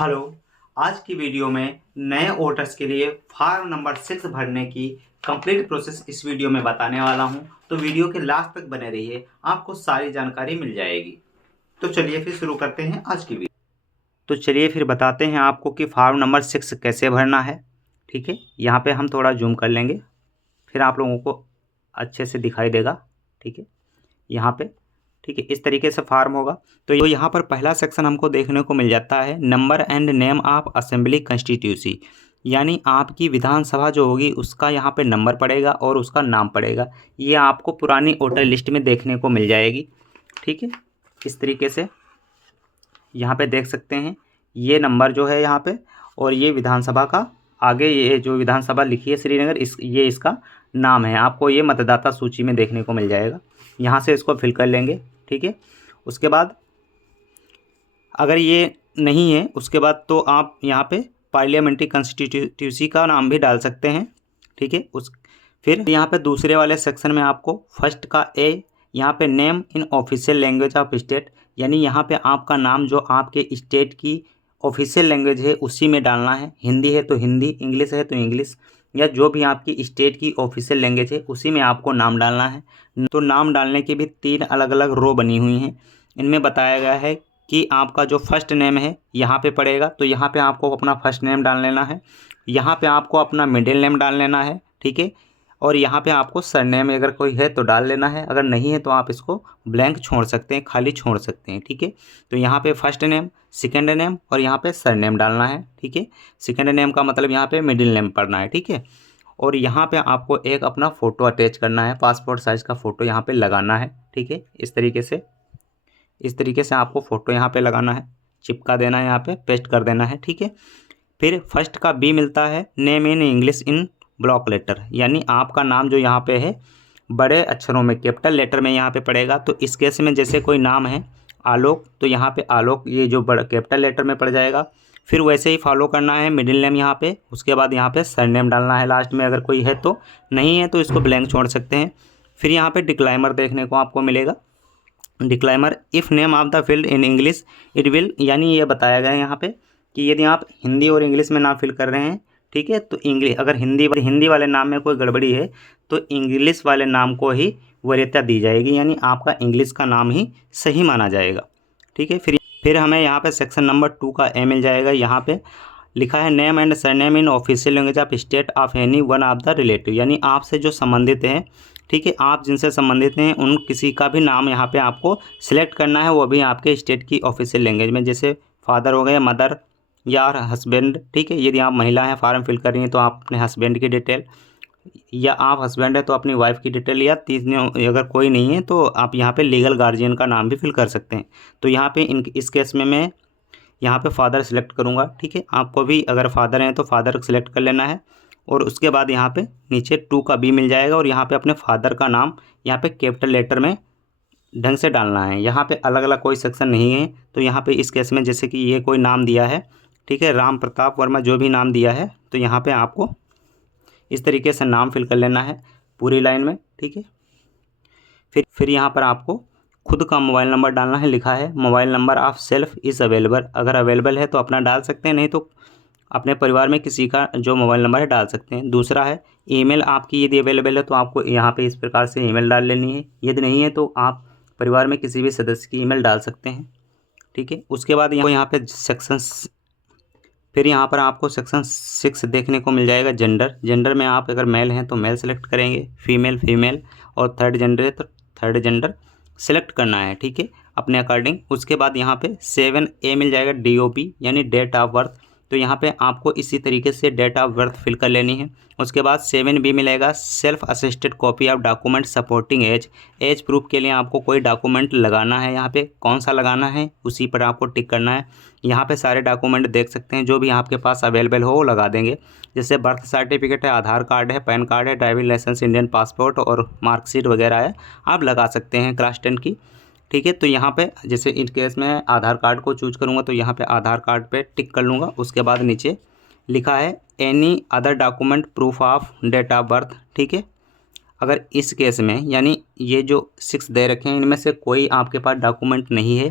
Hello. आज की video में नए वोटर्स के लिए फॉर्म नंबर 6 भरने की कंप्लीट प्रोसेस इस वीडियो में बताने वाला हूं, तो वीडियो के लास्ट तक बने रहिए, आपको सारी जानकारी मिल जाएगी। तो चलिए फिर शुरू करते हैं आज की वीडियो। तो चलिए फिर बताते हैं आपको कि फॉर्म नंबर 6 कैसे भरना है। ठीक है, यहाँ पे हम थोड़ा जूम कर लेंगे, फिर आप लोगों को अच्छे से दिखाई देगा। ठीक है, यहाँ पे ठीक है, इस तरीके से फार्म होगा। तो यहाँ पर पहला सेक्शन हमको देखने को मिल जाता है, number and name of assembly constituency, यानी आपकी विधानसभा जो होगी उसका यहाँ पे नंबर पड़ेगा और उसका नाम पड़ेगा। ये आपको पुरानी वोटर लिस्ट में देखने को मिल जाएगी। ठीक है, इस तरीके से यहाँ पे देख सकते हैं ये नंबर जो है यहाँ पे, और ये विधानसभा का आगे ये जो विधानसभा लिखी है श्रीनगर, ये इसका नाम है। आपको ये मतदाता सूची में देखने को मिल जाएगा। यहाँ से इसको फिल कर लेंगे। ठीक है, उसके बाद अगर ये नहीं है उसके बाद तो आप यहाँ पे पार्लियामेंट्री कंस्टिट्यूंसी का नाम भी डाल सकते हैं। ठीक है, फिर यहाँ पे दूसरे वाले सेक्शन में आपको फर्स्ट का ए, यहाँ पे name in official language of state, यानी यहाँ पे आपका नाम जो आपके स्टेट की ऑफिशियल लैंग्वेज है उसी में डालना है। हिंदी है तो हिंदी, इंग्लिश है तो इंग्लिश, या जो भी आपकी स्टेट की ऑफिशियल लैंग्वेज है उसी में आपको नाम डालना है। तो नाम डालने की भी 3 अलग अलग रो बनी हुई हैं। इनमें बताया गया है कि आपका जो फर्स्ट नेम है यहाँ पे पड़ेगा, तो यहाँ पे आपको अपना फर्स्ट नेम डाल लेना है। यहाँ पे आपको अपना मिडिल नेम डाल लेना है। ठीक है, और यहाँ पे आपको सरनेम अगर कोई है तो डाल लेना है, अगर नहीं है तो आप इसको ब्लैंक छोड़ सकते हैं, खाली छोड़ सकते हैं। ठीक है, तो यहाँ पे फर्स्ट नेम, सेकेंड नेम और यहाँ पे सरनेम डालना है। ठीक है, सेकेंड नेम का मतलब यहाँ पे मिडिल नेम पढ़ना है। ठीक है, और यहाँ पे आपको एक अपना फ़ोटो अटैच करना है, पासपोर्ट साइज़ का फ़ोटो यहाँ पे लगाना है। ठीक है, इस तरीके से आपको फ़ोटो यहाँ पे लगाना है, चिपका देना है, यहाँ पे पेस्ट कर देना है। ठीक है, फिर फर्स्ट का बी मिलता है, name in English in block letter, यानी आपका नाम जो यहाँ पे है बड़े अक्षरों में कैपिटल लेटर में यहाँ पे पड़ेगा। तो इस केस में जैसे कोई नाम है आलोक, तो यहाँ पे आलोक ये जो बड़ा कैपिटल लेटर में पड़ जाएगा। फिर वैसे ही फॉलो करना है, मिडिल नेम यहाँ पे, उसके बाद यहाँ पे सरनेम डालना है लास्ट में, अगर कोई है तो, नहीं है तो इसको ब्लैंक छोड़ सकते हैं। फिर यहाँ पे डिक्लाइमर देखने को आपको मिलेगा। Disclaimer, if name of the field in English it will, यानी ये बताया गया है यहाँ पे कि यदि आप हिंदी और इंग्लिश में नाम फिल कर रहे हैं, ठीक है, तो इंग्लिश अगर हिंदी वाले नाम में कोई गड़बड़ी है तो इंग्लिश वाले नाम को ही वरीयता दी जाएगी, यानी आपका इंग्लिश का नाम ही सही माना जाएगा। ठीक है, फिर हमें यहाँ पे सेक्शन नंबर 2 का ए मिल जाएगा। यहाँ पे लिखा है name and surname in official language of state of any one of the relative, यानी आपसे जो संबंधित हैं, ठीक है, आप जिनसे संबंधित हैं उन किसी का भी नाम यहाँ पे आपको सिलेक्ट करना है, वो भी आपके स्टेट की ऑफिशियल लैंग्वेज में, जैसे फादर हो गए, मदर या हस्बैंड। ठीक है, यदि आप महिला हैं फॉर्म फिल कर रही हैं तो आप अपने हस्बैंड की डिटेल, या आप हस्बैंड है तो अपनी वाइफ की डिटेल, या तीसरे अगर कोई नहीं है तो आप यहाँ पे लीगल गार्जियन का नाम भी फिल कर सकते हैं। तो यहाँ पे इस केस में मैं यहाँ पे फादर सेलेक्ट करूँगा। ठीक है, आपको भी अगर फादर हैं तो फादर सेलेक्ट कर लेना है, और उसके बाद यहाँ पे नीचे 2 का बी मिल जाएगा, और यहाँ पे अपने फादर का नाम यहाँ पे कैपिटल लेटर में ढंग से डालना है। यहाँ पे अलग अलग कोई सेक्शन नहीं है। तो यहाँ पे इस केस में जैसे कि ये कोई नाम दिया है, ठीक है, राम प्रताप वर्मा जो भी नाम दिया है, तो यहाँ पे आपको इस तरीके से नाम फिल कर लेना है पूरी लाइन में। ठीक है, फिर यहाँ पर आपको खुद का मोबाइल नंबर डालना है। लिखा है mobile number of self is available, अगर अवेलेबल है तो अपना डाल सकते हैं, नहीं तो अपने परिवार में किसी का जो मोबाइल नंबर है डाल सकते हैं। दूसरा है ईमेल आपकी यदि अवेलेबल है तो आपको यहाँ पे इस प्रकार से ईमेल डाल लेनी है, यदि नहीं है तो आप परिवार में किसी भी सदस्य की ईमेल डाल सकते हैं। ठीक है, उसके बाद यहाँ पे फिर यहाँ पर आपको सेक्शन 6 देखने को मिल जाएगा, जेंडर में आप अगर मेल हैं तो मेल सेलेक्ट करेंगे, फीमेल, और थर्ड जेंडर है तो थर्ड जेंडर सेलेक्ट करना है। ठीक है, अपने अकॉर्डिंग। उसके बाद यहाँ पे 7A मिल जाएगा, DOB यानी डेट ऑफ बर्थ, तो यहाँ पे आपको इसी तरीके से डेट ऑफ बर्थ फिल कर लेनी है। उसके बाद 7B मिलेगा, self assisted copy of document supporting as proof के लिए आपको कोई डॉक्यूमेंट लगाना है। यहाँ पे कौन सा लगाना है उसी पर आपको टिक करना है। यहाँ पे सारे डॉक्यूमेंट देख सकते हैं, जो भी आपके पास अवेलेबल हो वो लगा देंगे, जैसे बर्थ सर्टिफिकेट है, आधार कार्ड है, पैन कार्ड है, ड्राइविंग लाइसेंस, इंडियन पासपोर्ट और मार्कशीट वगैरह है, आप लगा सकते हैं क्लास 10 की। ठीक है, तो यहाँ पे जैसे इन केस में आधार कार्ड को चूज करूँगा तो यहाँ पे आधार कार्ड पे टिक कर लूँगा। उसके बाद नीचे लिखा है any other document proof of date of birth. ठीक है, अगर इस केस में यानी ये जो 6 दे रखे हैं इनमें से कोई आपके पास डॉक्यूमेंट नहीं है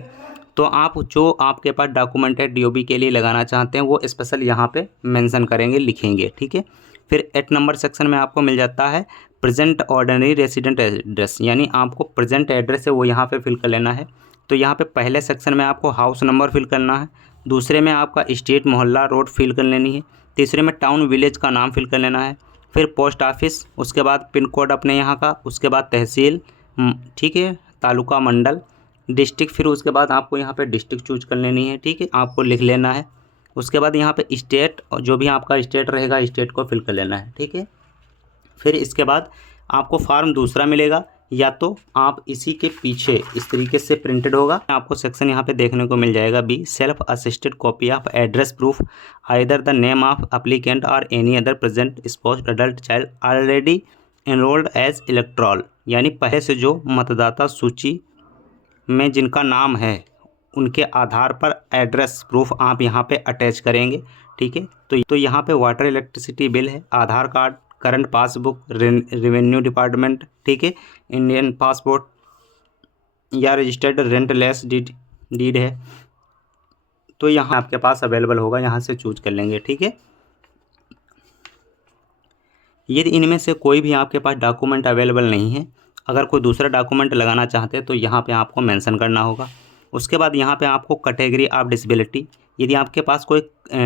तो आप जो आपके पास डॉक्यूमेंट है डीओबी के लिए लगाना चाहते हैं वो स्पेशल यहाँ पे मेंशन करेंगे, लिखेंगे, ठीक है। फिर 8 नंबर सेक्शन में आपको मिल जाता है प्रेजेंट ऑर्डिनरी रेसिडेंट एड्रेस, यानी आपको प्रेजेंट एड्रेस है वो यहाँ पे फिल कर लेना है। तो यहाँ पे पहले सेक्शन में आपको हाउस नंबर फिल करना है, दूसरे में आपका स्ट्रीट मोहल्ला रोड फिल कर लेनी है, तीसरे में टाउन विलेज का नाम फिल कर लेना है, फिर पोस्ट ऑफिस, उसके बाद पिन कोड अपने यहाँ का, उसके बाद तहसील, ठीक है, तालुका, मंडल, डिस्ट्रिक्ट, फिर उसके बाद आपको यहाँ पे डिस्ट्रिक्ट चूज कर लेनी है, ठीक है, आपको लिख लेना है। उसके बाद यहाँ पे स्टेट, जो भी आपका स्टेट रहेगा स्टेट को फिल कर लेना है, ठीक है। फिर इसके बाद आपको फॉर्म दूसरा मिलेगा, या तो आप इसी के पीछे इस तरीके से प्रिंटेड होगा, आपको सेक्शन यहाँ पे देखने को मिल जाएगा be self assisted copy of address proof either the name of applicant और any other present spouse adult child already enrolled as electoral, यानी पहले से जो मतदाता सूची में जिनका नाम है उनके आधार पर एड्रेस प्रूफ आप यहाँ पे अटैच करेंगे, ठीक है। तो यहाँ पे वाटर इलेक्ट्रिसिटी बिल है, Aadhaar card, current passbook, revenue department, ठीक है, इंडियन पासपोर्ट या रजिस्टर्ड रेंट लेस डीड है, तो यहाँ आपके पास अवेलेबल होगा, यहाँ से चूज कर लेंगे, ठीक है। यदि इनमें से कोई भी आपके पास डॉक्यूमेंट अवेलेबल नहीं है, अगर कोई दूसरा डॉक्यूमेंट लगाना चाहते हैं तो यहाँ पे आपको मेंशन करना होगा। उसके बाद यहाँ पे आपको कैटेगरी ऑफ डिसेबिलिटी, यदि आपके पास कोई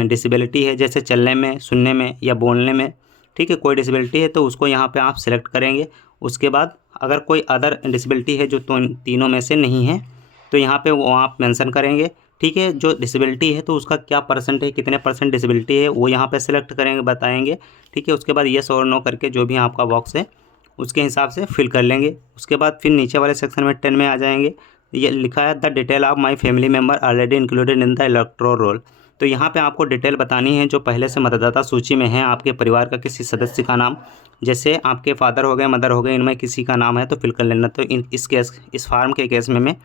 डिसेबिलिटी है जैसे चलने में, सुनने में या बोलने में, ठीक है, कोई डिसेबिलिटी है तो उसको यहाँ पे आप सिलेक्ट करेंगे। उसके बाद अगर कोई अदर डिसेबिलिटी है जो तीनों में से नहीं है तो यहाँ पे वो आप मेंशन करेंगे, ठीक है। जो डिसेबिलिटी है तो उसका क्या परसेंट है, कितने परसेंट डिसेबिलिटी है वो यहाँ पे सिलेक्ट करेंगे, बताएंगे, ठीक है। उसके बाद येस और नो करके जो भी आपका बॉक्स है उसके हिसाब से फिल कर लेंगे। उसके बाद फिर नीचे वाले सेक्शन में 10 में आ जाएंगे, ये लिखा है the detail of my family member already included in the electoral roll, तो यहाँ पे आपको डिटेल बतानी है जो पहले से मतदाता सूची में है, आपके परिवार का किसी सदस्य का नाम, जैसे आपके फादर हो गए, मदर हो गए, इनमें किसी का नाम है तो फिल कर लेना। तो इस फार्म के केस में मैं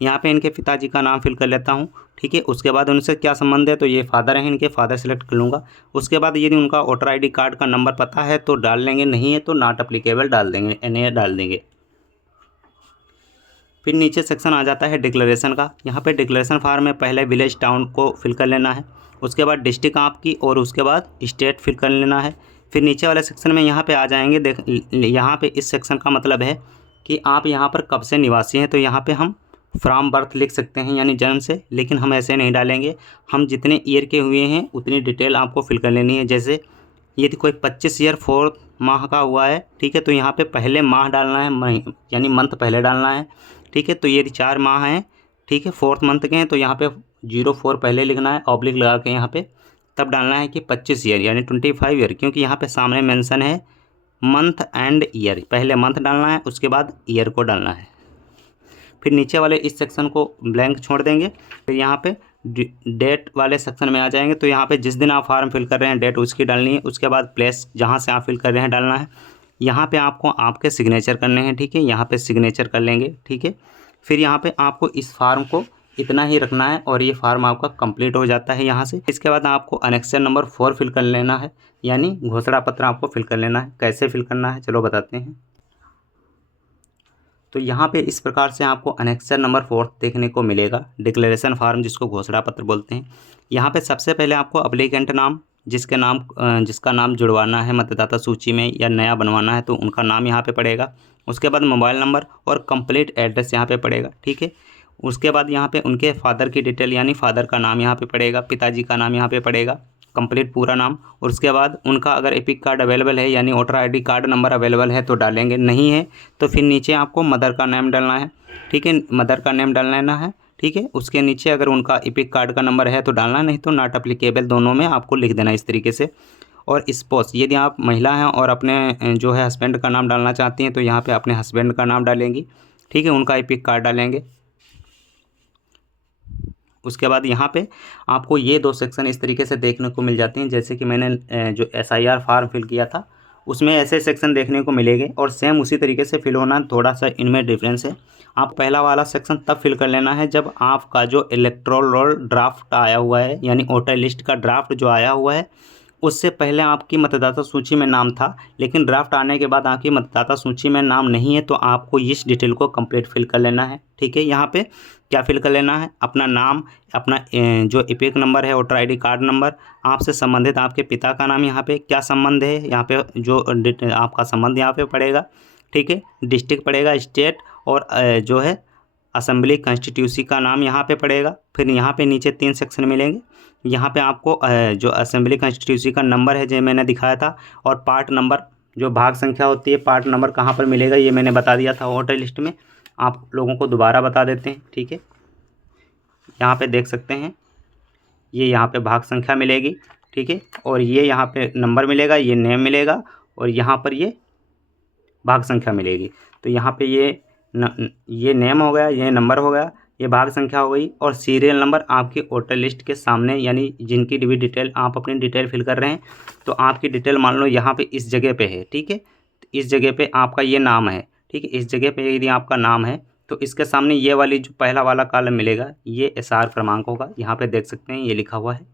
यहाँ पे इनके पिताजी का नाम फिल कर लेता हूँ, ठीक है। उसके बाद उनसे क्या संबंध है, तो ये फादर हैं, इनके फादर सेलेक्ट कर लूँगा। उसके बाद यदि उनका वोटर ID कार्ड का नंबर पता है तो डाल लेंगे, नहीं है तो नॉट अप्लीकेबल डाल देंगे, NA डाल देंगे। फिर नीचे सेक्शन आ जाता है डिक्लेरेशन का, यहाँ पे डिक्लेरेशन फार्म में पहले विलेज टाउन को फिल कर लेना है, उसके बाद डिस्ट्रिक्ट आपकी, और उसके बाद स्टेट फिल कर लेना है। फिर नीचे वाले सेक्शन में यहाँ पे आ जाएंगे, देख यहाँ पे इस सेक्शन का मतलब है कि आप यहाँ पर कब से निवासी हैं, तो यहाँ पे हम फ्रॉम बर्थ लिख सकते हैं, यानी जन्म से, लेकिन हम ऐसे नहीं डालेंगे, हम जितने ईयर के हुए हैं उतनी डिटेल आपको फिल कर लेनी है। जैसे यदि कोई 25 ईयर 4 माह का हुआ है, ठीक है, तो यहाँ पे पहले माह डालना है, यानी मंथ पहले डालना है, ठीक है। तो यदि 4 माह हैं, ठीक है, 4th मंथ के हैं तो यहाँ पे 04 पहले लिखना है, ऑब्लिक लगा के यहाँ पे तब डालना है कि 25 ईयर यानी 25 ईयर, क्योंकि यहाँ पे सामने मेंशन है मंथ एंड ईयर, पहले मंथ डालना है उसके बाद ईयर को डालना है। फिर नीचे वाले इस सेक्शन को ब्लैंक छोड़ देंगे। फिर यहाँ पे डेट वाले सेक्शन में आ जाएंगे, तो यहाँ पे जिस दिन आप फॉर्म फिल कर रहे हैं डेट उसकी डालनी है। उसके बाद प्लेस जहाँ से आप फिल कर रहे हैं डालना है। यहाँ पे आपको आपके सिग्नेचर करने हैं, ठीक है, यहाँ पे सिग्नेचर कर लेंगे, ठीक है। फिर यहाँ पे आपको इस फार्म को इतना ही रखना है और ये फार्म आपका कंप्लीट हो जाता है यहाँ से। इसके बाद आपको अनेक्सर नंबर 4 फिल कर लेना है, यानी घोषणा पत्र आपको फिल कर लेना है। कैसे फिल करना है चलो बताते हैं। तो यहाँ पे इस प्रकार से आपको अनेक्सर नंबर 4 देखने को मिलेगा, डिक्लेरेशन फार्म जिसको घोषणा पत्र बोलते हैं। यहाँ पे सबसे पहले आपको एप्लीकेंट नाम, जिसका नाम जुड़वाना है मतदाता सूची में या नया बनवाना है तो उनका नाम यहाँ पे पड़ेगा। उसके बाद मोबाइल नंबर और कंप्लीट एड्रेस यहाँ पे पड़ेगा, ठीक है। उसके बाद यहाँ पे उनके फादर की डिटेल, यानी फादर का नाम यहाँ पे पड़ेगा, पिताजी का नाम यहाँ पे पड़ेगा, कंप्लीट पूरा नाम। और उसके बाद उनका अगर एपिक कार्ड अवेलेबल है यानी voter ID card number available है तो डालेंगे, नहीं है तो फिर नीचे आपको मदर का नेम डालना है, ठीक है, मदर का नेम डाल लेना है, ठीक है। उसके नीचे अगर उनका एपिक कार्ड का नंबर है तो डालना, नहीं तो नॉट अप्लीकेबल दोनों में आपको लिख देना इस तरीके से। और स्पोस, यदि आप महिला हैं और अपने जो है हस्बैंड का नाम डालना चाहती हैं तो यहाँ पे अपने हस्बैंड का नाम डालेंगी, ठीक है, उनका एपिक कार्ड डालेंगे। उसके बाद यहाँ पे आपको ये 2 सेक्शन इस तरीके से देखने को मिल जाते हैं, जैसे कि मैंने जो SIR फार्म फिल किया था उसमें ऐसे सेक्शन देखने को मिलेंगे और सेम उसी तरीके से फिल होना, थोड़ा सा इनमें डिफरेंस है। आप पहला वाला सेक्शन तब फिल कर लेना है जब आपका जो इलेक्टोरल रोल ड्राफ्ट आया हुआ है, यानी वोटर लिस्ट का ड्राफ्ट जो आया हुआ है उससे पहले आपकी मतदाता सूची में नाम था, लेकिन ड्राफ्ट आने के बाद आपकी मतदाता सूची में नाम नहीं है, तो आपको इस डिटेल को कंप्लीट फिल कर लेना है। ठीक है, यहाँ पे क्या फिल कर लेना है, अपना नाम, अपना जो इपिक नंबर है, वोटर ID कार्ड नंबर, आपसे संबंधित आपके पिता का नाम, यहाँ पे क्या संबंध है, यहाँ पे जो आपका संबंध यहाँ पे पड़ेगा। ठीक है, डिस्ट्रिक्ट पड़ेगा, स्टेट, और जो है असेंबली कॉन्स्टिट्यूंसी का नाम यहाँ पे पड़ेगा। फिर यहाँ पे नीचे 3 सेक्शन मिलेंगे। यहाँ पे आपको जो असेंबली कॉन्स्टिट्यूंसी का नंबर है जो मैंने दिखाया था, और पार्ट नंबर जो भाग संख्या होती है, पार्ट नंबर कहाँ पर मिलेगा ये मैंने बता दिया था वोटर लिस्ट में, आप लोगों को दोबारा बता देते हैं। ठीक है, यहाँ पे देख सकते हैं, ये यहाँ पे भाग संख्या मिलेगी। ठीक है, और ये यहाँ पे नंबर मिलेगा, ये नेम मिलेगा, और यहाँ पर ये भाग संख्या मिलेगी। तो यहाँ पे ये नेम हो गया, ये नंबर हो गया, ये भाग संख्या हो गई, और सीरियल नंबर आपकी वोटर लिस्ट के सामने, यानी जिनकी भी डिटेल आप अपनी डिटेल फिल कर रहे हैं, तो आपकी डिटेल मान लो यहाँ पे इस जगह पे है। ठीक है, तो इस जगह पे आपका ये नाम है। ठीक है, इस जगह पे यदि आपका नाम है तो इसके सामने ये वाली जो पहला वाला कॉलम मिलेगा, ये SR क्रमांक होगा। यहाँ पे देख सकते हैं ये लिखा हुआ है।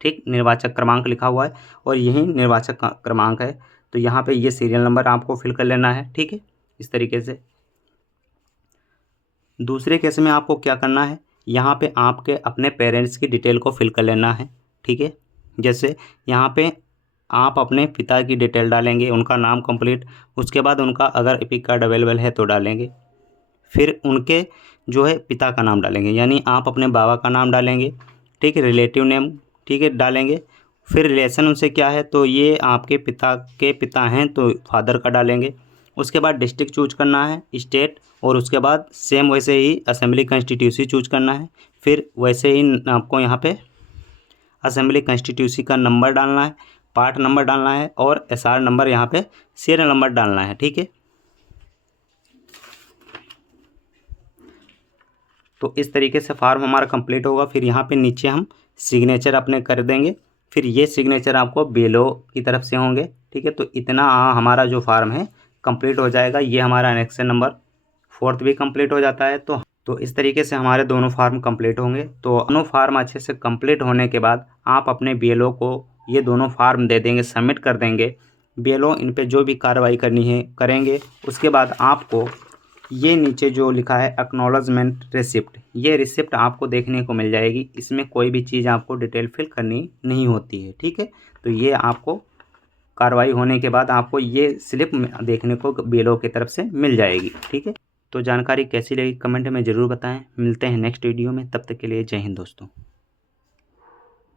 ठीक, निर्वाचक क्रमांक लिखा हुआ है, और यही निर्वाचक क्रमांक है। तो यहाँ पे ये सीरियल नंबर आपको फिल कर लेना है। ठीक है, इस तरीके से। दूसरे केस में आपको क्या करना है, यहाँ पे आपके अपने पेरेंट्स की डिटेल को फिल कर लेना है। ठीक है, जैसे यहाँ पे आप अपने पिता की डिटेल डालेंगे, उनका नाम कंप्लीट, उसके बाद उनका अगर इपिक कार्ड अवेलेबल है तो डालेंगे, फिर उनके जो है पिता का नाम डालेंगे, यानी आप अपने बाबा का नाम डालेंगे। ठीक है, रिलेटिव नेम, ठीक है, डालेंगे। फिर रिलेशन उनसे क्या है, तो ये आपके पिता के पिता हैं तो फादर का डालेंगे। उसके बाद डिस्ट्रिक्ट चूज करना है, स्टेट, और उसके बाद सेम वैसे ही असेंबली कॉन्स्टिट्यूंसी चूज करना है। फिर वैसे ही आपको यहाँ पे असेंबली कॉन्स्टिट्यूंसी का नंबर डालना है, पार्ट नंबर डालना है, और SR नंबर यहाँ पे सीरियल नंबर डालना है। ठीक है, तो इस तरीके से फॉर्म हमारा कंप्लीट होगा। फिर यहाँ पे नीचे हम सिग्नेचर अपने कर देंगे। फिर ये सिग्नेचर आपको BLO की तरफ से होंगे। ठीक है, तो इतना हमारा जो फार्म है कंप्लीट हो जाएगा। ये हमारा एनेक्शन नंबर 4 भी कंप्लीट हो जाता है। तो इस तरीके से हमारे दोनों फार्म कंप्लीट होंगे। तो दोनों फार्म अच्छे से कंप्लीट होने के बाद आप अपने BLO को ये दोनों फार्म दे देंगे, सबमिट कर देंगे। BLO इन पे जो भी कार्रवाई करनी है करेंगे। उसके बाद आपको ये नीचे जो लिखा है एक्नॉलेजमेंट रिसिप्ट, ये रिसिप्ट आपको देखने को मिल जाएगी। इसमें कोई भी चीज़ आपको डिटेल फिल करनी नहीं होती है। ठीक है, तो ये आपको कार्रवाई होने के बाद आपको ये स्लिप देखने को BLO की तरफ से मिल जाएगी। ठीक है, तो जानकारी कैसी लगी कमेंट में ज़रूर बताएं। मिलते हैं नेक्स्ट वीडियो में, तब तक के लिए जय हिंद दोस्तों।